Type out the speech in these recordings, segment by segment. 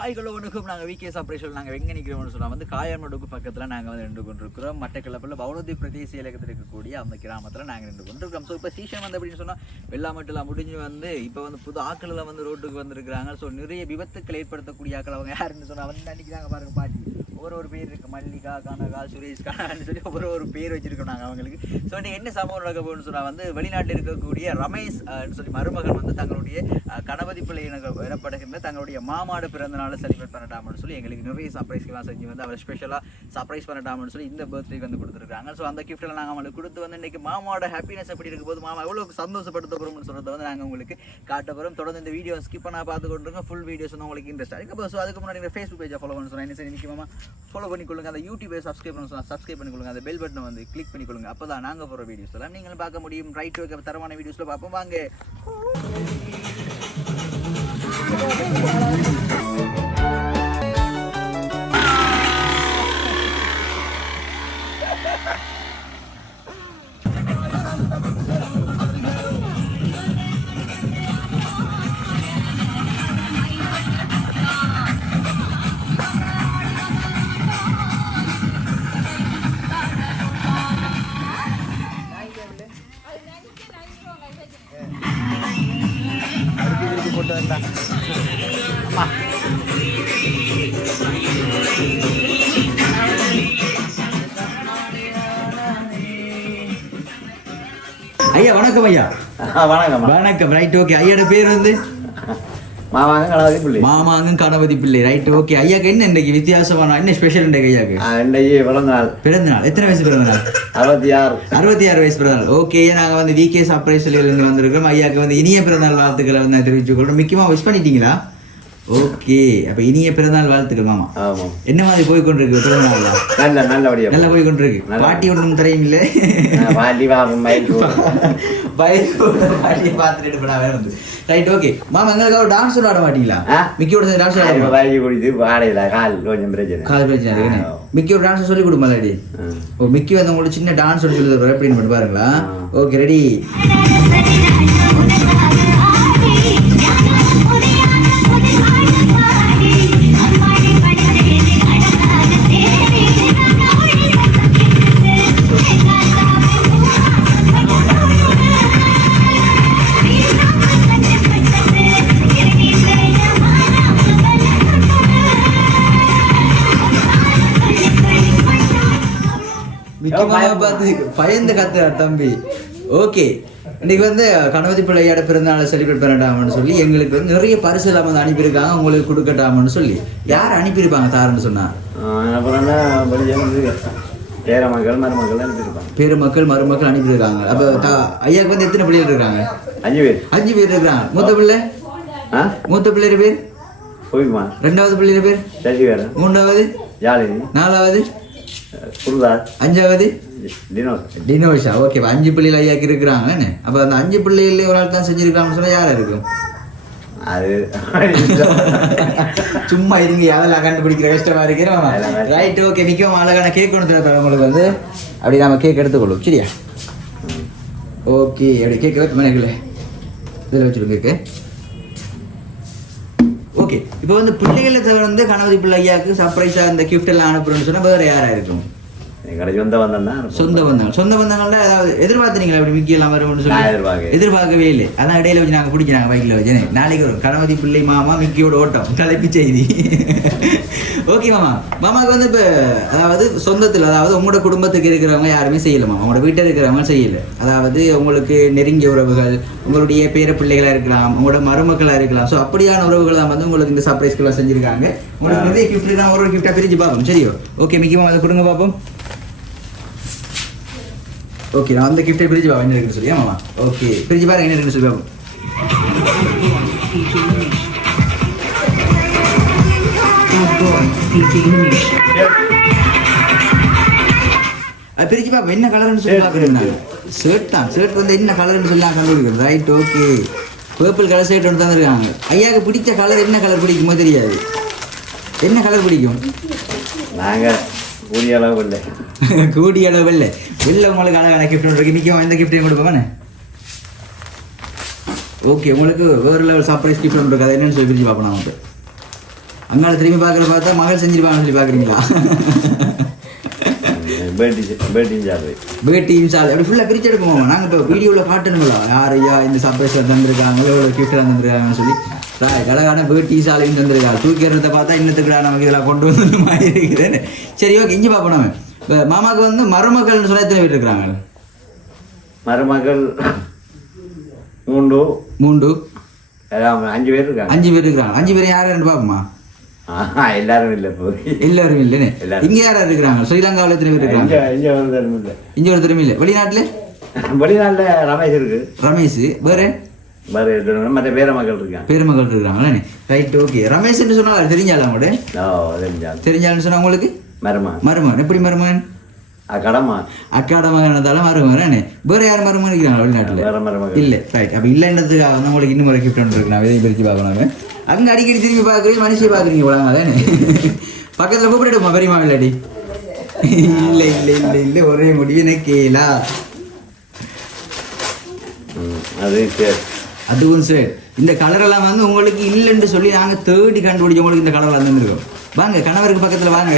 ஹாய்களோ வணக்கம். நாங்கள் VK operation நாங்கள் எங்கே நிற்கிறோம்னு சொன்னால் வந்து காயமடுக்கு பக்கத்தில் நாங்கள் வந்து நின்று கொண்டிருக்கிறோம். மட்டக்களப்பில் பவுனதி பிரதேச இலக்கத்தில் இருக்கக்கூடிய அந்த கிராமத்தில் நாங்கள் நின்று கொண்டிருக்கிறோம். ஸோ இப்போ சீசன் வந்து அப்படின்னு சொன்னால் வெள்ளாமட்டெல்லாம் முடிஞ்சு வந்து இப்போ வந்து புது ஆக்களில் வந்து ரோட்டுக்கு வந்திருக்கிறாங்க. ஸோ நிறைய விபத்துக்கள் ஏற்படுத்தக்கூடிய ஆக்கள் அவங்க யாருன்னு சொன்னால் வந்து அன்றைக்கி தாங்க பாருங்கள் பாட்டி ஒரு பேர் இருக்குது, மல்லிகா, கனகா, சுரேஷ், கனகான்னு சொல்லி ஒரு பேர் வச்சுருக்கோம் நாங்கள் அவங்களுக்கு. ஸோ இன்றைக்கி என்ன சம்பவம் நடக்க போகணும்னு சொன்னால் வந்து வெளிநாட்டில் இருக்கக்கூடிய ரமேஷ் சொல்லி மருமகன் வந்து தங்களுடைய கணபதி பிள்ளை எனப்படுகின்ற தங்களுடைய மாமாடு பிறந்த நாள் செலிப்ரேட் பண்ணட்டாம்னு சொல்லி எங்களுக்கு நிறைய சர்ப்ரைஸ்லாம் செஞ்சு வந்து அவர் ஸ்பெஷலாக சர்ப்ரைஸ் பண்ணட்டாம்னு சொல்லி இந்த பர்த்டேக்கு வந்து கொடுத்துருக்காங்க. ஸோ அந்த கிஃப்ட்டில் நாங்கள் அவங்களுக்கு கொடுத்து வந்து இன்றைக்கி மாமாவோட ஹாப்பினஸ் எப்படி இருக்கும் போது மாமா எவ்வளோ சந்தோஷப்படுத்த போகிறோம்னு சொல்கிறத வந்து நாங்கள் உங்களுக்கு காட்ட போகிறோம். தொடர்ந்து இந்த வீடியோ ஸ்கிப் பண்ணால் பார்த்து கொண்டிருக்கோம். ஃபுல் வீடியோஸ் வந்து உங்களுக்கு இன்ட்ரெஸ்ட்டாக இருக்குது. ஸோ அதுக்கு முன்னாடி ஃபேஸ்புக் பேஜை ஃபாலோ பண்ண சொன்னால் என்ன சரி நிச்சயமா ஃபாலோ பண்ணிக்கொள்ளுங்க. அந்த யூடியூபை சப்ஸ்கிரைப் பண்ண சொன்னால் சப்ஸ்கிரைப் பண்ணிக்கொள்ளுங்க. அந்த பெல் பட்டனை வந்து கிளிக் பண்ணிக்கொள்ளுங்க. அப்போ தான் நாங்கள் போகிற வீடியோஸ் எல்லாம் நீங்களும் பார்க்க முடியும். ரைட் ஓகே, தரமான வீடியோஸில் பார்ப்போம் வாங்க. ஐயா வணக்கம். ஐயா வணக்கம். வணக்கம். Right okay. ஐயோட பேர் வந்து மாமாங்க கணபதி பிள்ளை. Right okay. ஐயாக்கு என்ன இன்றைக்கு வித்தியாசமான என்ன ஸ்பெஷல் இன்றைக்கு ஐயாக்கு? பிறந்த நாள். எத்தனை வயசு பிறந்த நாள்? 66 வயசு பிறந்த நாள். ஓகே. நாங்கள் வந்து விகே ஆப்ரேஷன்ல இருந்து வந்திருக்கிறோம். ஐயாக்கு வந்து இனிய பிறந்தநாள் வாழ்த்துக்களை வந்து தெரிவிச்சு கொள்றோம். முக்கியமாக விஷ் பண்ணிட்டீங்களா? ஓகே. அப்ப இனிய பிறந்தநாள் வாழ்த்துக்கள் மாமா. என்ன மாதிரி போய் கொண்டிருக்கு பிறந்தநாள்? நல்லா போய் கொண்டிருக்கு. பாட்டி ஒன்றும் தெரியும் இல்லை, பாட்டியை பார்த்துட்டு வந்து ரைட் ஓகே. மாமா எங்களுக்கு ஒரு டான்ஸ் ஆட மாட்டீங்களா? மிக்கியோட டான்ஸ் கால் பிரச்சனை இருக்கு. மிக்கியோட டான்ஸ் சொல்லி கொடுமாடி. ஓ மிக்கி வந்து உங்களுக்கு சின்ன டான்ஸ் சொல்லி தருவார். எப்படின்னு மட்டும் பாருங்களா. Okay ready. பயந்து கத்துறார் தம்பி. ஓகே. இன்னைக்கு வந்து கணபதி பிள்ளையோட பிறந்தநாளை செலிப்ரேட் பண்ணட்டாமன்னு சொல்லி எங்களுக்கு வந்து நிறைய பரிசு எல்லாம் வந்து அனுப்பியிருக்காங்க. உங்களுக்கு கொடுக்கட்டாமன்னு சொல்லி யார் அனுப்பியிருப்பாங்க தாருன்னு சொன்னா? பேரமக்கள் மருமக்கள் அனுப்பியிருக்காங்க. அப்ப ஐயாவுக்கு வந்து எத்தனை பிள்ளைகள் இருக்காங்க? 5 பேர் இருக்காங்க. மூத்த பிள்ளைய பேர்? ரெண்டாவது பிள்ளைய பேர்? மூன்றாவது? 4வது? 5வது? டினோஷா. ஓகே. 5 பிள்ளைகள் ஐயாக்கு இருக்கிறாங்க. அப்ப அந்த 5 பிள்ளைகளே ஒரு ஆள் தான் செஞ்சிருக்காங்கன்னு சொன்னா யாரா இருக்கும்? அது சும்மா இருங்க, அதெல்லாம் கண்டுபிடிக்கிற கஷ்டமா இருக்கிறோம். Right okay. மிகவும் அழகான கேக் கொண்டு உங்களுக்கு வந்து அப்படி நாம கேக் எடுத்துக்கொள்ளும். சரியா? ஓகே. அப்படி கேக் வைக்க மேலே இதில் வச்சுருங்க கேக்கு. ஓகே. இப்போ வந்து பிள்ளைகளை தவிர வந்து கணபதி பிள்ளை ஐயாவுக்கு சர்ப்ரைஸாக இந்த கிஃப்ட் எல்லாம் அனுப்புறோம்னு சொன்னால் வேறு யாராக இருக்கும்? சொந்த பந்தங்கள்ல அதாவது எதிர்பார்த்தீங்களா? அப்படி மிக்கி எல்லாம் வரும்னு சொல்லி எதிர்பார்க்கவே இல்லை. அதான் இடையில வச்சு நாங்கள் பிடிக்கிறாங்க பைக்கில் வச்சு. நாளைக்கு வரும் கணபதி பிள்ளை மாமா மிக்கியோட ஓட்டம் தலைப்பு செய்தி. ஓகே மாமா. மாமாவுக்கு வந்து இப்போ அதாவது சொந்தத்தில் அதாவது உங்களோட குடும்பத்துக்கு இருக்கிறவங்க யாருமே செய்யலாமா? உங்களோட வீட்டில் இருக்கிறவங்க செய்யலை. அதாவது உங்களுக்கு நெருங்கிய உறவுகள், உங்களுடைய பேர பிள்ளைகளாக இருக்கலாம், உங்களோட மருமக்களாக இருக்கலாம். ஸோ அப்படியான உறவுகள் தான் வந்து உங்களுக்கு இந்த சர்ப்ரைஸ்கெல்லாம் செஞ்சுருக்காங்க. உங்களுக்கு நிறைய கிஃப்ட் தான் ஒரு கிஃப்டாக பிரித்து பார்ப்போம். சரியோ? ஓகே. மிக்கியமாக அதை கொடுங்க பார்ப்போம். ஓகே. நான் அந்த கிஃப்டை பிரிச்சு என்ன இருக்குன்னு சொல்லியா மாமா? ஓகே. பிரிச்சு பாருங்க என்ன இருக்குன்னு சொல்லி பார்ப்போம். பிரிச்சு பார்ப்போம் என்ன கலர்னு சொல்லி பார்க்குறேன். ஷர்ட் தான். ஷர்ட் வந்து என்ன கலர்னு சொல்லி நான் கண்டுபிடிக்கிறேன். Right okay. Purple colour shirt ஒன்று தந்துருக்காங்க. ஐயாவுக்கு பிடிச்ச கலர் என்ன கலர் பிடிக்குமோ தெரியாது. என்ன கலர் பிடிக்கும்? நாங்கள் கூடிய அளவு இல்லை. கூடிய அளவு இல்லை. வெளில உங்களுக்கு அழகான கிஃப்ட் இருக்கு. நிற்கும் எந்த கிஃப்டையும் கொடுப்போமே. ஓகே. உங்களுக்கு வேறு லெவல் சர்ப்ரைஸ் கிஃப்ட் இருக்கு. அது என்னன்னு சொல்லி பிரிச்சு பார்ப்போம். நமக்கு அங்கால திரும்பி பார்க்குற பார்த்தா மகள் செஞ்சிருப்பாங்கன்னு சொல்லி பார்க்குறீங்களா? பேட்டியும் சாலை அப்படி ஃபுல்லாக பிரிச்சு எடுப்போம். நாங்கள் இப்போ வீடியோவில் காட்டணுங்களா யார் ஐயா இந்த சர்ப்ரைஸில் தந்துருக்காங்க, எவ்வளோ கிஃப்ட் தந்துருக்காங்கன்னு சொல்லி கலகான பேட்டி சாலையும் தந்துருக்காங்க. தூக்கிறத பார்த்தா இன்னத்துக்குடா நமக்கு இதெல்லாம் கொண்டு வந்து மாதிரி இருக்குதுன்னு. சரி ஓகே, இங்கே பார்ப்போம். நம்ம இப்போ மாமாவுக்கு வந்து மருமகள்னு சொல்ல எத்தனை பேர் இருக்கிறாங்க? மருமகள் மூன்று 5 பேர் இருக்காங்க. 5 பேர் இருக்கிறாங்க. 5 பேர் யார் யாருன்னு பார்ப்போமா? எல்லாரும் இல்லை, எல்லாரும் இல்லைன்னு. இங்க யாரா இருக்கிறாங்க? ஸ்ரீலங்காவில் எத்தனை பேர் இருக்காங்க? இங்க ஒருத்தரும் இல்லை. வெளிநாட்டுல ரமேஷ் இருக்கு. ரமேஷ் வேற மற்ற பேரமகள் இருக்காங்க. பேரமகள் இருக்காங்களே. Right okay. ரமேஷ் சொன்னா தெரிஞ்சாலும் கூட தெரிஞ்சாலும் சொன்னா உங்களுக்கு மருமகன். எப்படி மருமகன்? அக்காடமகனதால மருமகன். வேற யாரும் மருமகன் இருக்கிறாங்க வெளிநாட்டுல? இல்ல. ரைட். அப்ப இல்லைன்றதுக்காக வந்து உங்களுக்கு இன்னும் ஒரு கிஃப்ட் ஒன்று இருக்கு. நான் இதை பிரிச்சு பார்க்கணும். அங்க அடிக்கடி திரும்பி பாக்குறீங்க, மனுஷியை பாக்குறீங்க போலாங்க தானே. பக்கத்துல கூப்பிடுமா பெரியமா இல்லாடி? இல்ல இல்ல இல்ல இல்ல ஒரே முடிவு கேளா. அதுவும் சரி. இந்த கலர் எல்லாம் வந்து உங்களுக்கு இல்லைன்னு சொல்லி நாங்க தேடி கண்டுபிடிச்ச உங்களுக்கு இந்த கலர் வந்துருக்கோம். வாங்க கணவருக்கு பக்கத்துல வாங்க.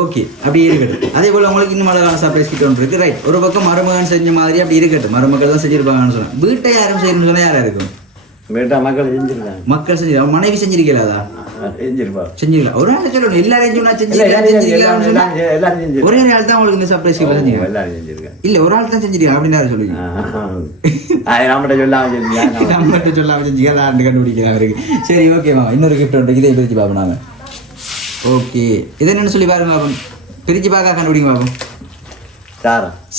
ஓகே, அப்படியே இருக்கட்டும். அதே போல உங்களுக்கு இன்னும் அழகான சர்ப்ரைஸ் கிட்ட ஒன்று இருக்கு. ரைட். ஒரு பக்கம் மருமகன் செஞ்ச மாதிரி அப்படி இருக்கட்டும். மருமக்கள் தான் செஞ்சிருப்பாங்கன்னு சொன்னா வீட்டை யாரும் செய்யணும்னு சொன்னா யாரா இருக்கும்? மக்கள் செஞ்சு மனைவி செஞ்சிருக்கீங்களா? செஞ்சிருக்கலாம். ஒரு ஆள் சொல்லணும். எல்லாரும் ஒரே ஆள் தான் உங்களுக்கு இந்த சர்ப்ரைஸ் செஞ்சிருக்கேன். இல்ல ஒரு ஆள் தான் செஞ்சிருக்கேன் அப்படின்னு சொல்லுவீங்க. நம்மகிட்ட சொல்லாம செஞ்சீங்க கண்டுபிடிக்கலாம் இருக்கு. சரி ஓகேமா, இன்னொரு கிஃப்ட் ஒன்று இதை பிரிச்சு பார்ப்போம் நாங்க. ஓகே, இதை என்னன்னு சொல்லி பாருங்க பாப்போம். பிரிச்சு பார்க்க கண்டுபிடிங்க பாப்போம்.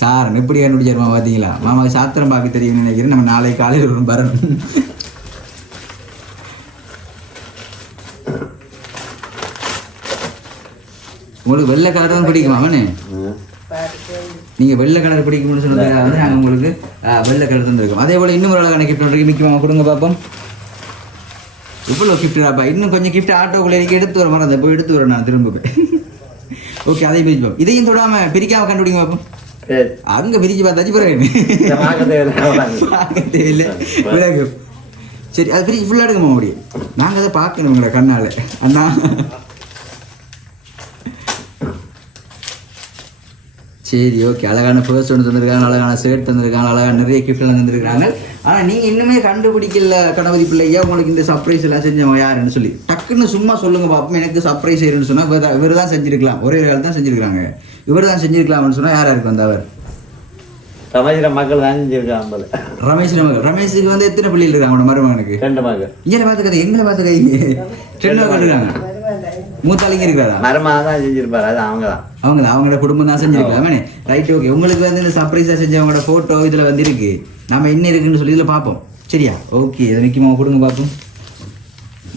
சாரன் எப்படி கண்டுபிடிச்சாருமா பார்த்தீங்களா? மாமாவுக்கு சாத்திரம் பார்க்க தெரியும்னு நினைக்கிறேன். நம்ம நாளை காலையில் ஒரு வரணும். உங்களுக்கு வெள்ளை கலர் தான் பிடிக்குமா? அவனே நீங்க வெள்ளை கலர் பிடிக்கும்னு சொன்னதுக்காக வந்து நாங்கள் உங்களுக்கு வெள்ளை கலர் தந்துருக்கோம். அதே போல இன்னும் ஒரு அழகான கிஃப்ட் ஒன்று மிக்கி மாமா கொடுங்க பார்ப்போம். இவ்வளோ கிஃப்டாப்பா. இன்னும் கொஞ்சம் கிஃப்ட் ஆட்டோக்குள்ளே எடுத்து வர மாதிரி போய் எடுத்து வரேன் நான் திரும்ப. ஓகே, அதையும் பிரிச்சு பார்ப்போம். இதையும் தொடாம பிரிக்காம கண்டுபிடிங்க பார்ப்போம். அங்க பிரிச்சு பார்த்தாச்சு பிறகு தேவையில்லை விலகு. சரி, அது பிரிச்சு ஃபுல்லாக எடுக்குமா முடியும்? நாங்கள் அதை பார்க்கணும் உங்களை கண்ணால். அண்ணா சரி ஓகே, அழகான ஃபர்ஸ்ட் ஒன்று தந்திருக்காங்க, அழகான ஷர்ட் தந்திருக்காங்க, அழகான நிறைய கிஃப்ட்லாம் தந்திருக்காங்க. ஆனால் நீங்கள் இன்னுமே கண்டுபிடிக்கல கணபதி பிள்ளையா உங்களுக்கு இந்த சர்ப்ரைஸ் எல்லாம் செஞ்சவங்க யாருன்னு சொல்லி டக்குன்னு சும்மா சொல்லுங்க பார்ப்போம். எனக்கு சர்ப்ரைஸ் செய்யணும்னு சொன்னால் இவர் தான் செஞ்சிருக்கலாம். ஒரே ஒரு ஆள் தான் செஞ்சிருக்காங்க. இவர் தான் செஞ்சிருக்கலாம்னு சொன்னால் யாரா இருக்கு வந்தவர்? மக்கள் தான் செஞ்சிருக்காங்க. ரமேஷுக்கு வந்து எத்தனை பிள்ளைகள் இருக்காங்க? மருமகனுக்கு 2 மகள். இங்கே பார்த்துக்காது, எங்களை பார்த்துக்காதீங்க. 2 மகள் இருக்காங்க. மூத்தாளிங்க இருக்கிறாரா? மருமகன் செஞ்சிருப்பாரு. அது அவங்களோட குடும்பம் தான் செஞ்சிருக்கலாமே. Right okay. உங்களுக்கு வந்து இந்த சர்ப்ரைஸா செஞ்சவங்களோட போட்டோ இதுல வந்து இருக்கு. நம்ம என்ன இருக்குன்னு சொல்லி இதுல பார்ப்போம். சரியா? ஓகே, இதை முக்கியமா கொடுங்க பார்ப்போம்.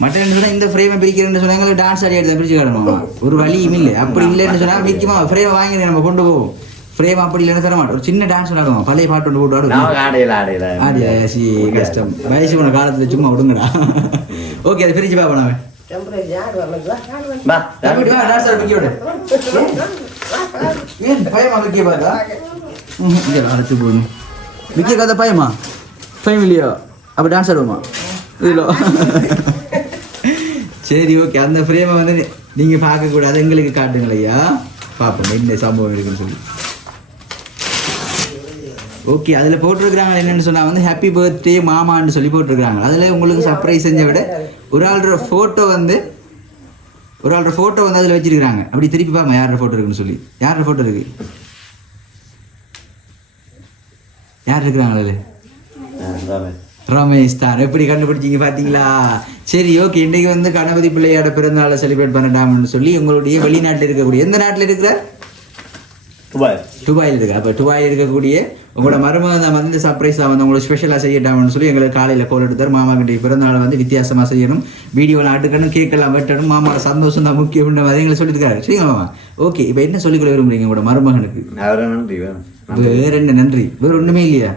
மட்டன் சொன்னா இந்த ஃப்ரேமை பிரிக்கிறேன்னு சொன்னா எங்களுக்கு டான்ஸ் ஆடி எடுத்து பிரிச்சு காட்டணுமா? ஒரு வழியும் இல்லை. அப்படி இல்லைன்னு சொன்னா முக்கியமா ஃப்ரேமை வாங்கி நம்ம கொண்டு போவோம். ஃப்ரேம் அப்படி இல்லைன்னு தர மாட்டோம். ஒரு சின்ன டான்ஸ் ஆடுவோம். பழைய பாட்டு ஒன்று போட்டு ஆடுவோம். ஆடியா சி கஷ்டம். வயசு போன காலத்துல சும்மா விடுங்கடா. ஓகே, அதை பிரிச்சு பார்ப்போம். நாம பயமா ஃபேமிலியா அப்ப டான்ஸ் ஆடுவோமா? சரி ஓகே, அந்த ஃப்ரேமை வந்து நீங்க பார்க்க கூடாது, எங்களுக்கு காட்டுங்களையா பார்ப்போம் என்ன சம்பவம் இருக்குன்னு சொல்லி. ஓகே, அதில் போட்டிருக்கிறாங்க என்னென்னு சொன்னால் வந்து ஹாப்பி பர்த்டே மாமான்னு சொல்லி போட்டிருக்கிறாங்க. அதில் உங்களுக்கு சர்ப்ரைஸ் செஞ்ச விட ஒரு ஆளோட ஃபோட்டோ வந்து அதில் வச்சிருக்கிறாங்க. அப்படி திருப்பி பாருங்க யாரோட ஃபோட்டோ இருக்குன்னு சொல்லி. யாரோட ஃபோட்டோ இருக்கு? யார் இருக்கிறாங்க அதில்? ரமேஷ் தான். எப்படி கண்டுபிடிச்சிங்க பார்த்தீங்களா? சரி ஓகே, இன்றைக்கு வந்து கணபதி பிள்ளையோட பிறந்தநாளை செலிப்ரேட் பண்ணட்டாம்னு சொல்லி உங்களுடைய வெளிநாட்டில் இருக்கக்கூடிய எந்த நாட்டில் இருக்கிற? துபாயில் இருக்கு. அப்போ துபாயில் இருக்கக்கூடிய உங்களோட மருமகன் தான் வந்து சர்ப்ரைஸாக வந்து உங்களுக்கு ஸ்பெஷலாக செய்யட்டாம்னு சொல்லி எங்களுக்கு காலையில் கோல் எடுத்தார். மாமா கிட்ட பிறந்தநாளை வந்து வித்தியாசமாக செய்யணும், வீடியோலாம் ஆட்டுக்கணும், கேக்கெல்லாம் வெட்டணும், மாமாவோட சந்தோஷம் தான் முக்கியம்ன்ற மாதிரி எங்களை சொல்லியிருக்காரு. சரிங்க மாமா? ஓகே, இப்போ என்ன சொல்லிக்கொள்ள விரும்புறீங்க உங்களோட மருமகனுக்கு? வேற என்ன நன்றி? வேறு ஒன்றுமே இல்லையா?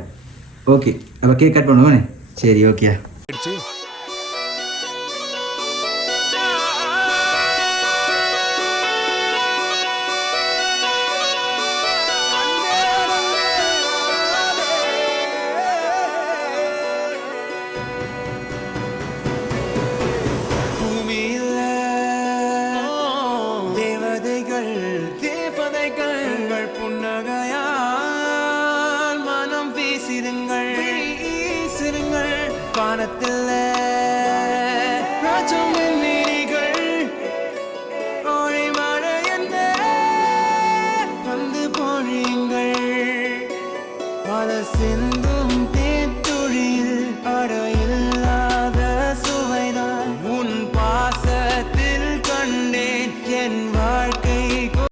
ஓகே, அப்போ கேக் கட் பண்ணுவேன். சரி ஓகே. தூரத்தில்